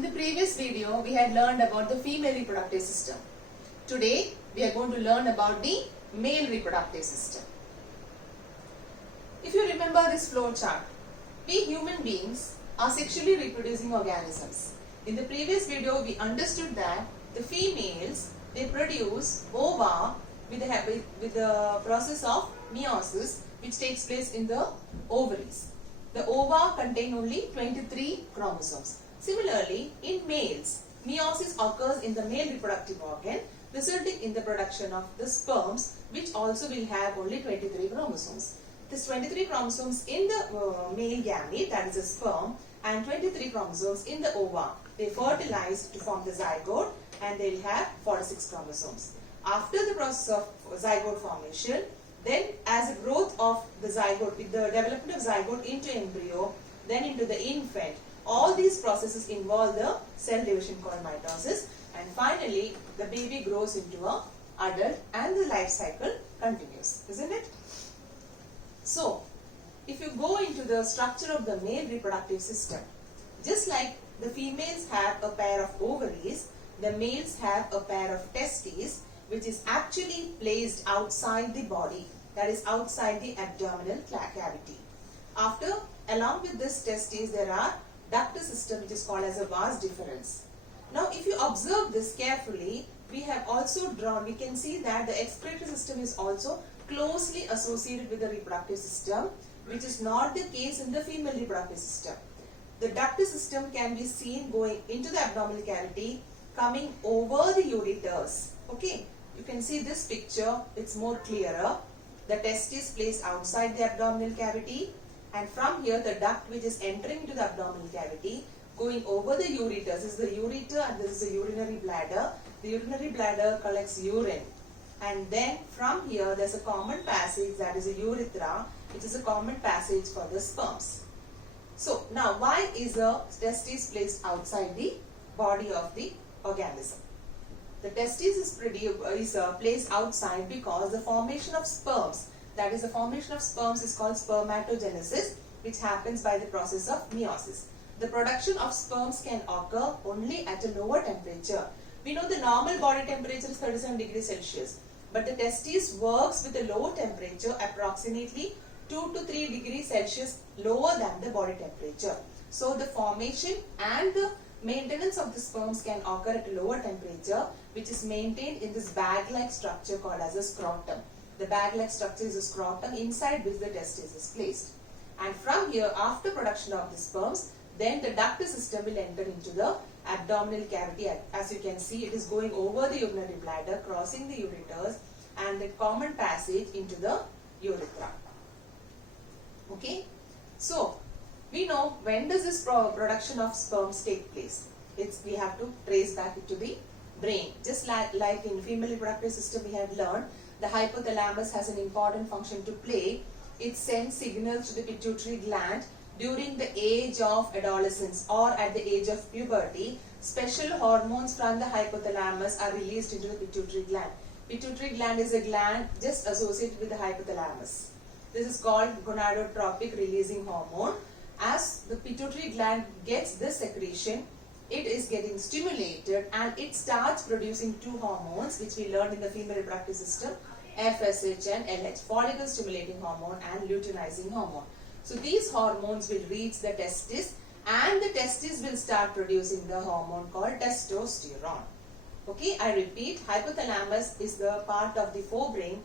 In the previous video, we had learned about the female reproductive system. Today, we are going to learn about the male reproductive system. If you remember this flow chart, we human beings are sexually reproducing organisms. In the previous video, we understood that the females, they produce ova with the process of meiosis, which takes place in the ovaries. The ova contain only 23 chromosomes. Similarly, in males, meiosis occurs in the male reproductive organ, resulting in the production of the sperms, which also will have only 23 chromosomes. This 23 chromosomes in the male gamete, that is a sperm, and 23 chromosomes in the ova. They fertilize to form the zygote and they will have 46 chromosomes. After the process of zygote formation, then as a growth of the zygote, with the development of zygote into embryo, then into the infant, all these processes involve the cell division called mitosis, and finally the baby grows into an adult and the life cycle continues, isn't it? So, if you go into the structure of the male reproductive system, just like the females have a pair of ovaries, the males have a pair of testes, which is actually placed outside the body, that is outside the abdominal cavity. After, along with this testes, there are ductal system, which is called as a vas deferens. Now, if you observe this carefully, we have also drawn, we can see that the excretory system is also closely associated with the reproductive system, which is not the case in the female reproductive system. The ductal system can be seen going into the abdominal cavity, coming over the ureters. Okay, you can see this picture, it's more clearer. The testis placed outside the abdominal cavity, and from here the duct which is entering into the abdominal cavity, going over the ureters. This is the ureter and this is the urinary bladder. The urinary bladder collects urine, and then from here there is a common passage, that is a urethra, which is a common passage for the sperms. So now, why is the testis placed outside the body of the organism? The testis is placed outside because the formation of sperms, that is the formation of sperms, is called spermatogenesis, which happens by the process of meiosis. The production of sperms can occur only at a lower temperature. We know the normal body temperature is 37 degrees Celsius, but the testis works with a lower temperature, approximately 2 to 3 degrees Celsius lower than the body temperature. So the formation and the maintenance of the sperms can occur at a lower temperature, which is maintained in this bag-like structure called as a scrotum. The bag-like structure is a scrotum inside which the testis is placed. And from here, after production of the sperms, then the ductal system will enter into the abdominal cavity. As you can see, it is going over the urinary bladder, crossing the ureters, and the common passage into the urethra. Okay, so we know when does this production of sperms take place? We have to trace back it to the brain. Just like in female reproductive system we had learned, the hypothalamus has an important function to play. It sends signals to the pituitary gland during the age of adolescence or at the age of puberty. Special hormones from the hypothalamus are released into the pituitary gland. Pituitary gland is a gland just associated with the hypothalamus. This is called gonadotropic releasing hormone. As the pituitary gland gets this secretion, it is getting stimulated and it starts producing two hormones which we learned in the female reproductive system, FSH and LH, follicle stimulating hormone and luteinizing hormone. So these hormones will reach the testis and the testis will start producing the hormone called testosterone. Okay, I repeat, hypothalamus is the part of the forebrain.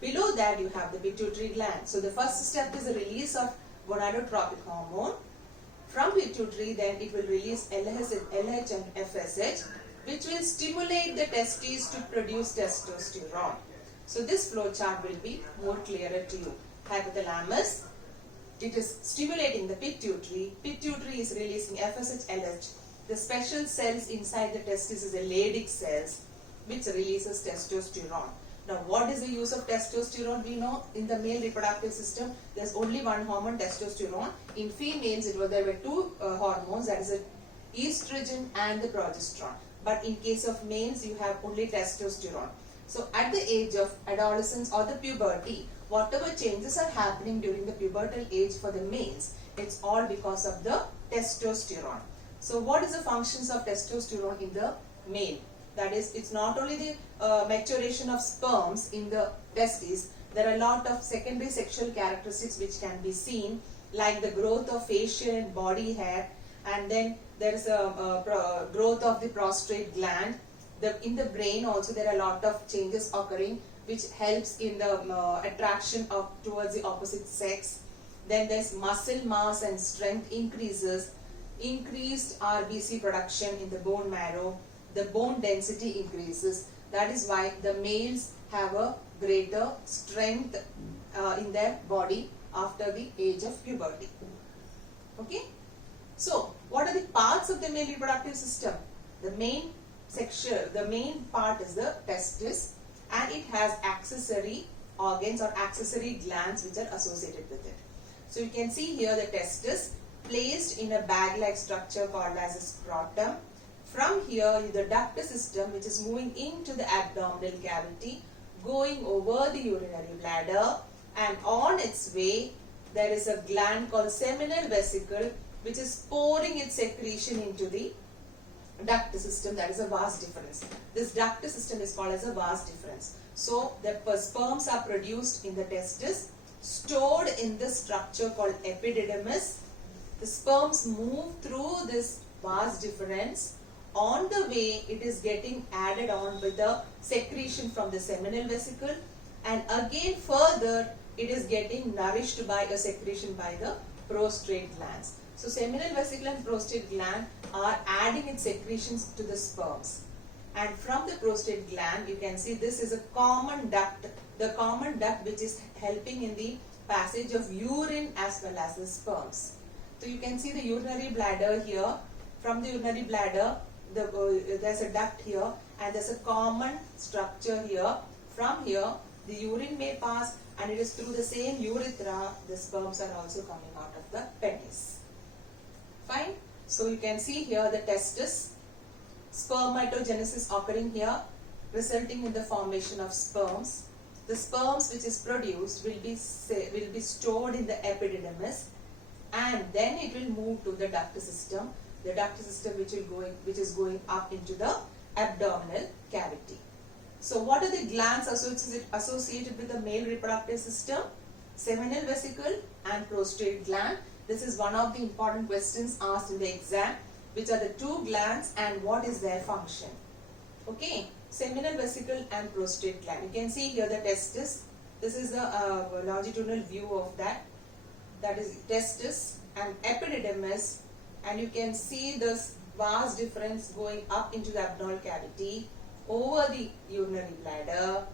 Below that you have the pituitary gland. So the first step is the release of gonadotropic hormone. From pituitary, then it will release LH and FSH, which will stimulate the testes to produce testosterone. So this flow chart will be more clearer to you. Hypothalamus, it is stimulating the pituitary. Pituitary is releasing FSH, LH. The special cells inside the testis is the Leydig cells, which releases testosterone. Now, what is the use of testosterone? We know in the male reproductive system, there is only one hormone, testosterone. In females, there were two hormones, that is the estrogen and the progesterone. But in case of males, you have only testosterone. So, at the age of adolescence or the puberty, whatever changes are happening during the pubertal age for the males, it's all because of the testosterone. So what is the functions of testosterone in the male? That is, it's not only the maturation of sperms in the testes. There are a lot of secondary sexual characteristics which can be seen, like the growth of facial and body hair, and then there is a growth of the prostate gland. In the brain also there are a lot of changes occurring which helps in the attraction towards the opposite sex. Then there's muscle mass and strength increases, increased RBC production in the bone marrow, the bone density increases. That is why the males have a greater strength in their body after the age of puberty. Okay. So, what are the parts of the male reproductive system? The main part is the testis, and it has accessory organs or accessory glands which are associated with it. So, you can see here the testis placed in a bag-like structure called as a scrotum. From here, the ductus system which is moving into the abdominal cavity, going over the urinary bladder, and on its way there is a gland called seminal vesicle which is pouring its secretion into the ductus system. That is a vas deferens. This ductus system is called as a vas deferens. So the sperms are produced in the testis, stored in the structure called epididymis. The sperms move through this vas deferens. On the way, it is getting added on with the secretion from the seminal vesicle, and again further it is getting nourished by a secretion by the prostate glands. So seminal vesicle and prostate gland are adding its secretions to the sperms, and from the prostate gland you can see this is a common duct, the common duct which is helping in the passage of urine as well as the sperms. So you can see the urinary bladder here. From the urinary bladder, there's a duct here, and there's a common structure here. From here the urine may pass, and it is through the same urethra the sperms are also coming out of the penis. Fine. So you can see here the testis, spermatogenesis occurring here, resulting in the formation of sperms. The sperms which is produced will be stored in the epididymis, and then it will move to the ductus system. The ductus system which is going up into the abdominal cavity. So what are the glands associated with the male reproductive system? Seminal vesicle and prostate gland. This is one of the important questions asked in the exam. Which are the two glands and what is their function? Okay, seminal vesicle and prostate gland. You can see here the testis. This is the longitudinal view of that. That is testis and epididymis. And you can see this vas deferens going up into the abdominal cavity, over the urinary bladder,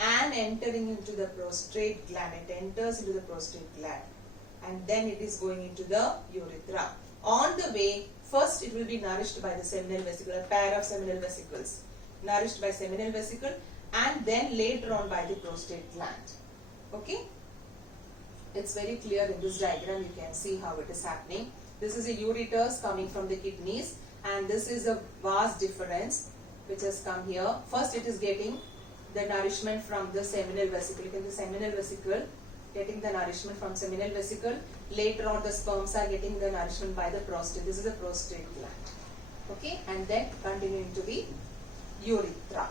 and entering into the prostate gland. It enters into the prostate gland, and then it is going into the urethra. On the way, first it will be nourished by the seminal vesicle, a pair of seminal vesicles, nourished by seminal vesicle, and then later on by the prostate gland. Okay, it's very clear in this diagram. You can see how it is happening. This is a ureters coming from the kidneys, and this is a vas deferens which has come here. First it is getting the nourishment from the seminal vesicle. The seminal vesicle getting the nourishment from seminal vesicle. Later on the sperms are getting the nourishment by the prostate. This is the prostate gland. Okay, and then continuing to the urethra.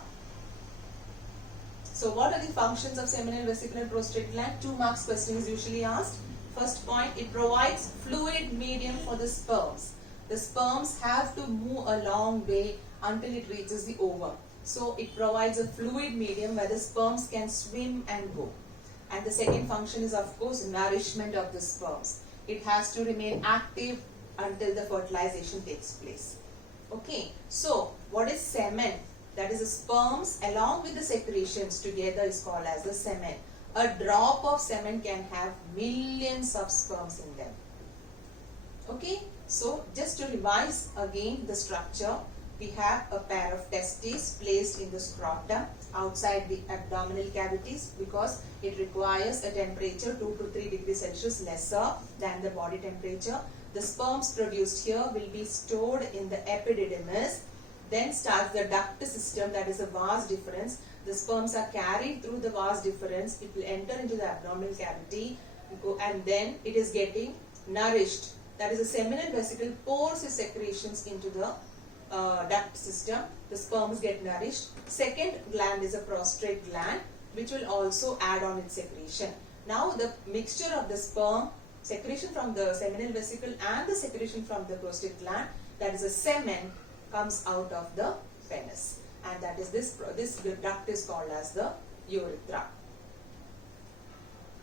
So what are the functions of seminal vesicle and prostate gland? 2 marks question is usually asked. First point, it provides fluid medium for the sperms. The sperms have to move a long way until it reaches the ovum. So it provides a fluid medium where the sperms can swim and go. And the second function is of course nourishment of the sperms. It has to remain active until the fertilization takes place. Okay, so what is semen? That is the sperms along with the secretions together is called as the semen. A drop of semen can have millions of sperms in them. Okay, so just to revise again the structure, we have a pair of testes placed in the scrotum outside the abdominal cavities because it requires a temperature 2 to 3 degrees Celsius lesser than the body temperature. The sperms produced here will be stored in the epididymis. Then starts the ductus system, that is a vas deferens. The sperms are carried through the vas deferens. It will enter into the abdominal cavity, and then it is getting nourished that is the seminal vesicle, pours its secretions into the duct system. The sperms get nourished. Second gland is a prostrate gland, which will also add on its secretion. Now the mixture of the sperm, secretion from the seminal vesicle and the secretion from the prostate gland, that is a semen, comes out of the penis, and that is this duct is called as the urethra.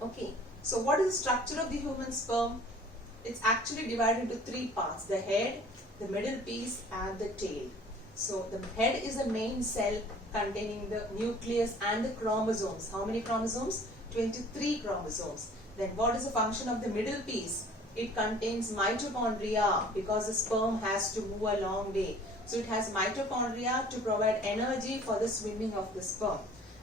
Okay, so what is the structure of the human sperm? It's actually divided into three parts: the head, the middle piece and the tail. So the head is the main cell containing the nucleus and the chromosomes. How many chromosomes? 23 chromosomes. Then what is the function of the middle piece? It contains mitochondria, because the sperm has to move a long way. So it has mitochondria to provide energy for the swimming of the sperm.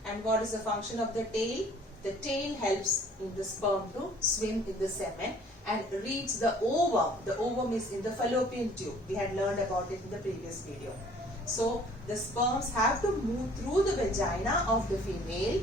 And what is the function of the tail? The tail helps in the sperm to swim in the semen and reach the ovum. The ovum is in the fallopian tube. We had learned about it in the previous video. So the sperms have to move through the vagina of the female.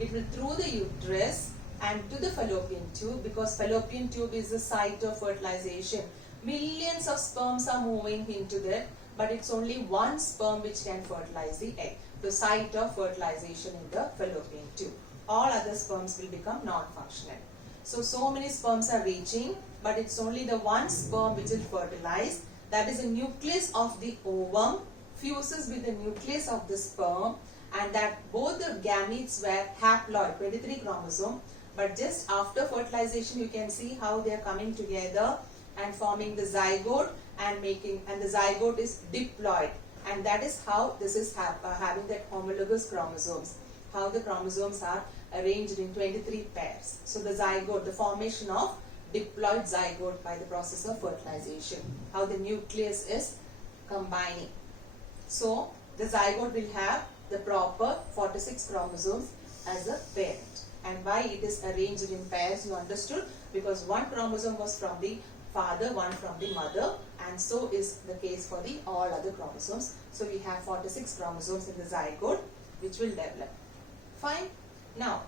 It will through the uterus and to the fallopian tube, because fallopian tube is the site of fertilization. Millions of sperms are moving into that, but it's only one sperm which can fertilize the egg. The site of fertilization in the fallopian tube. All other sperms will become non-functional. So many sperms are reaching, but it's only the one sperm which will fertilize. That is the nucleus of the ovum fuses with the nucleus of the sperm, and that both the gametes were haploid, 23 chromosome, but just after fertilization you can see how they are coming together and forming the zygote and the zygote is diploid, and that is how this is having that homologous chromosomes, how the chromosomes are arranged in 23 pairs. So the zygote, the formation of diploid zygote by the process of fertilization, how the nucleus is combining. So the zygote will have the proper 46 chromosomes as a parent. And why it is arranged in pairs, you understood? Because one chromosome was from the father, one from the mother, and so is the case for the all other chromosomes. So we have 46 chromosomes in the zygote which will develop. Fine. Now,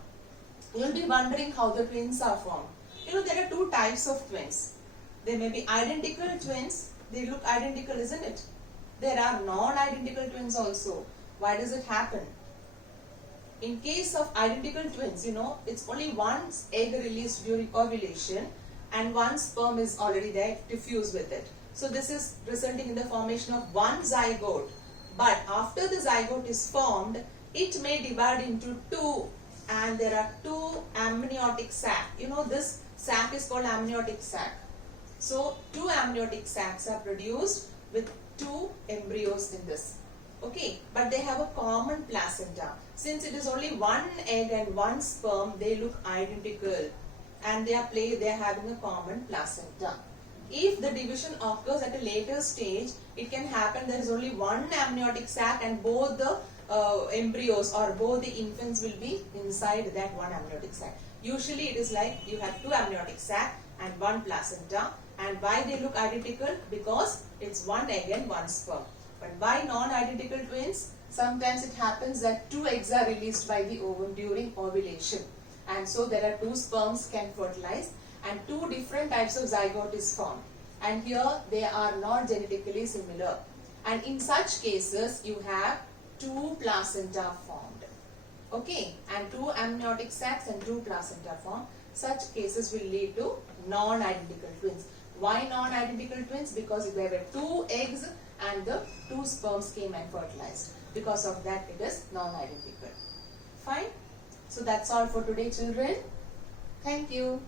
you will be wondering how the twins are formed. You know, there are two types of twins. They may be identical twins. They look identical, isn't it? There are non-identical twins also. Why does it happen? In case of identical twins, you know, it's only one egg released during ovulation and one sperm is already there to fuse with it. So this is resulting in the formation of one zygote. But after the zygote is formed, it may divide into two, and there are two amniotic sacs. You know, this sac is called amniotic sac. So two amniotic sacs are produced with two embryos in this. Okay, but they have a common placenta. Since it is only one egg and one sperm, they look identical, and they are having a common placenta. If the division occurs at a later stage, it can happen there is only one amniotic sac and both the embryos or both the infants will be inside that one amniotic sac. Usually it is like you have two amniotic sac and one placenta. And why they look identical? Because it's one egg and one sperm. But why non-identical twins? Sometimes it happens that two eggs are released by the ovum during ovulation, and so there are two sperms can fertilize and two different types of zygote is formed, and here they are not genetically similar, and in such cases you have two placenta formed. Okay, and two amniotic sacs and two placenta formed. Such cases will lead to non-identical twins. Why non-identical twins? Because there were two eggs and the two sperms came and fertilized. Because of that it is non-identical. Fine. So that's all for today, children. Thank you.